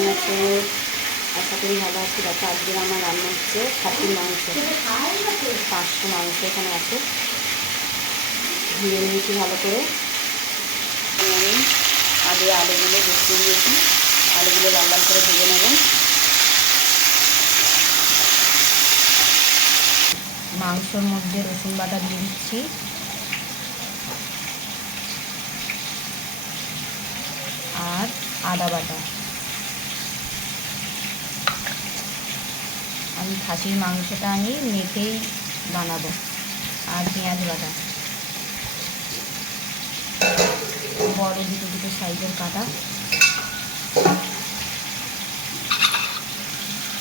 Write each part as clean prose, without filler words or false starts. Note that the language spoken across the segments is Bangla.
কেমন আছো? আশা করি ভালো আছি। দেখো আজকে আমার রান্না হচ্ছে খাসির মাংস। 500 মাংস এখানে আছে, ধুয়ে নিয়েছি ভালো করে। আমি আগে আলুগুলো বসিয়ে দিয়েছি, আলুগুলো লাল লাল করে ভেজে নেব। মাংসর মধ্যে রসুন বাটা দিয়ে দিচ্ছি, আর আদা বাটা। আমি খাসির মাংসটা আমি মেখেই বানাবো। আর পেঁয়াজ বাটা, বড় দুটো দুটো সাইজের কাটা।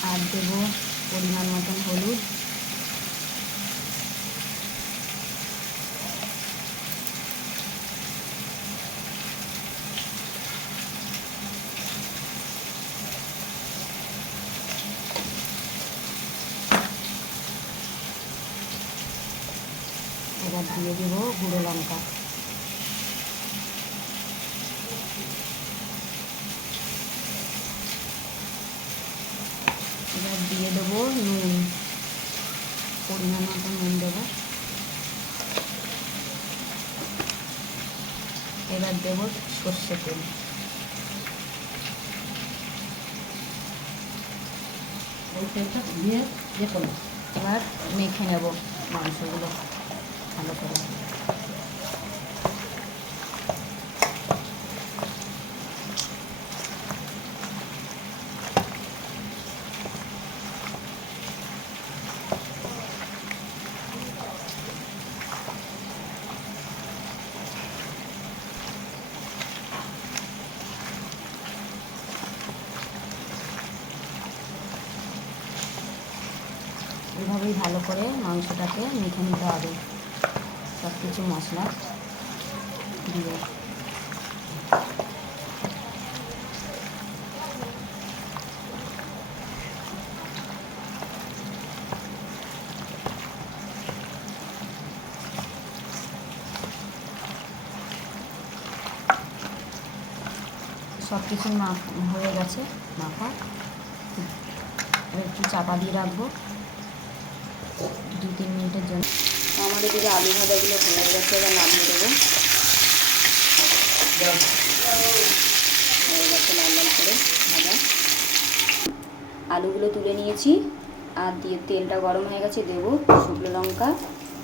আর দেবো পরিমাণ মতন হলুদ, এবার দিয়ে দেবো গুঁড়ো লঙ্কা, এবার দিয়ে দেবো নুন, পরিমাণ মতো নুন দেবো। এবার দেবো সর্ষের তেল। ওই তেলটা দিয়ে এবার মেখে নেব মাংসগুলো ভালো করে। এভাবেই ভালো করে মাংসটাকে মেখে নিতে হবে সব কিছু মশলা দিয়ে। সব কিছু হয়ে গেছে মাখা। একটু চাপা দিয়ে রাখবো 2-3 মিনিটের জন্য। আমার এদিকে আলু ভাজাগুলো হয়ে গেছে, এবার নামিয়ে দেবো। হয়ে গেছে লাল লাল করে ভাজা। আলুগুলো তুলে নিয়েছি, আর দিয়ে তেলটা গরম হয়ে গেছে, দেবো শুকনো লঙ্কা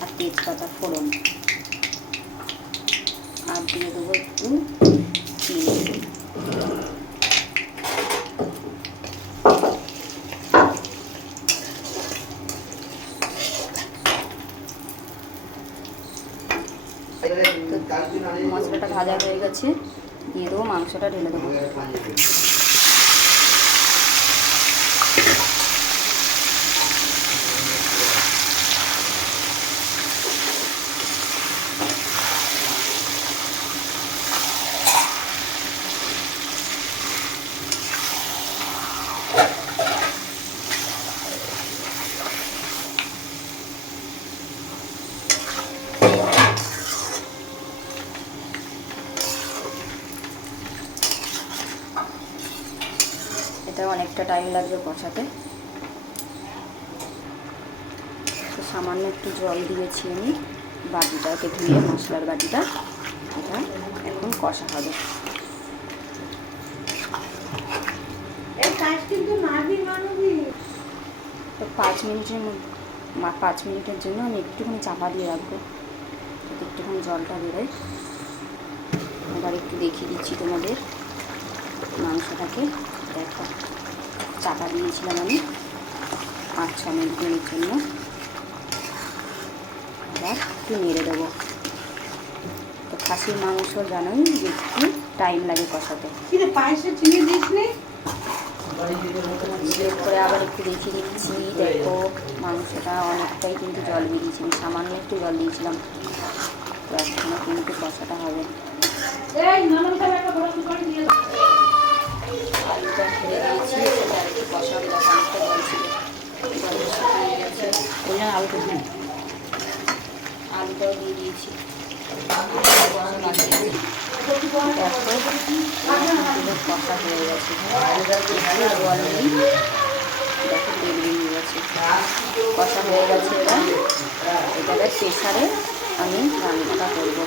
আর তেজপাতা ফোড়ন, আর দিয়ে দেবো একটু চিনি। মশলাটা ভাজা হয়ে গেছে, দিয়ে দেবো মাংসটা, ঢেলে দেবো। এটা অনেকটা টাইম লাগবে কষাতে, তো সামান্য একটু জল দিয়েছি আমি বাটিটাকে ধুয়ে, মশলার বাটিটা। এটা এখন কষা হবে। তো 5 মিনিটের জন্য আমি একটুখানি চাপা দিয়ে রাখবো, যাতে একটুখানি জলটা বেরোয়। এবার একটু দেখিয়ে দিচ্ছি তোমাদের মাংসটাকে। দেখো চাপা দিয়েছিলাম আমি 5-6 মিনিটের জন্য। এবার একটু নেড়ে দেবো। তো খাসির মাংস জানোই যে একটু টাইম লাগে কষাতে। পায়েসে চিনি দিস নি? করে আবার একটু দেখিয়ে দিচ্ছি। দেখো মাংসটা অনেকটাই কিন্তু জল বেরিয়েছে, সামান্য একটু জল দিয়েছিলাম। তো এখনো কিন্তু কষাটা হবে। আলুটা ফেলে দিয়েছি, সেটা একটু কষা হবে। দেখো অনেকটা জল ছিল, জল শুকিয়ে গেছে। আলুটাও দিয়ে দিয়েছি। কষা হয়ে গেছে। গেছে, অলরেডি দেখো তেল বেরিয়ে গেছে, কষা হয়ে গেছে। এবার এটাকে প্রেশারে আমি রান্নাটা করবো,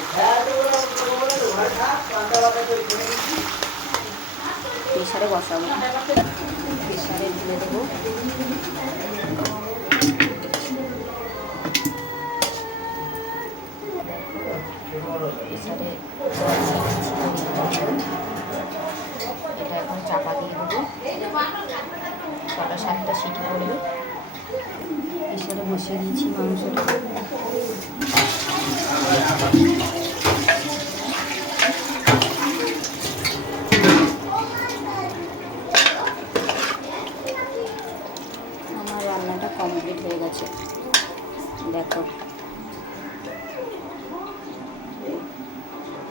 প্রেশারে বসাবো, প্রেশারে ঢেলে দেবো। প্রেশারে এটা এখন চাপা দিয়ে দেবো, 6-7টা সিটি পড়বে। প্রেশারে বসিয়ে দিয়েছি মাংসটা। আমার রান্নাটা কমপ্লিট হয়ে গেছে, দেখো।